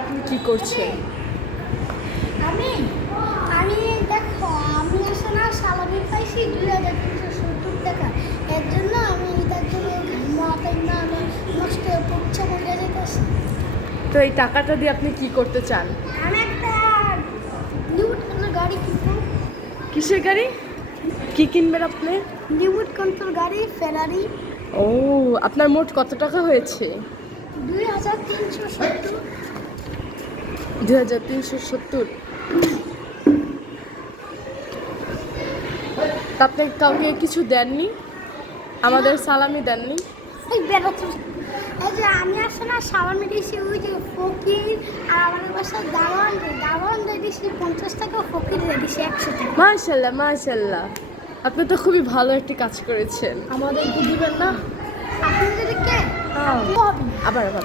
আপনি কি করছেন? আমি আমি দেখো আমি আসলে সালামি পাইছি দুই হাজার তিনশো সত্তর টাকা। এর জন্য আমি তার জন্য মাথায় না আমি নষ্ট পড়ছে মরে যেতেছি। তো এই টাকাটা দিয়ে আপনি কি করতে চান? আমি একটা নিউট কন্ট্রোল গাড়ি কিনবো। কিসের গাড়ি? কি কিনবেন আপনি? নিউট কন্ট্রোল গাড়ি ফেরারি ও আপনার মোট কত টাকা হয়েছে? দুই হাজার তিনশো সত্তর। দু হাজার তিনশো সত্তর। আপনি কাউকে কিছু দেননি? আমাদের সালামি দেননি? আমি আসলে না সালামি দিয়েছি ওই যে ফকির আর আমাদের বাসায় দাওয়ান দাওয়ান দিয়ে দিয়েছি পঞ্চাশ টাকা ফকির দিয়ে দিয়েছি একশো টাকা। মাশাল্লাহ মাশাল্লাহ। আপনি তো খুবই ভালো একটি কাজ করেছেন। আমাদের কি দিবেন না। আপনাদেরকে হ্যাঁ। আপু হবে। আবার আবার।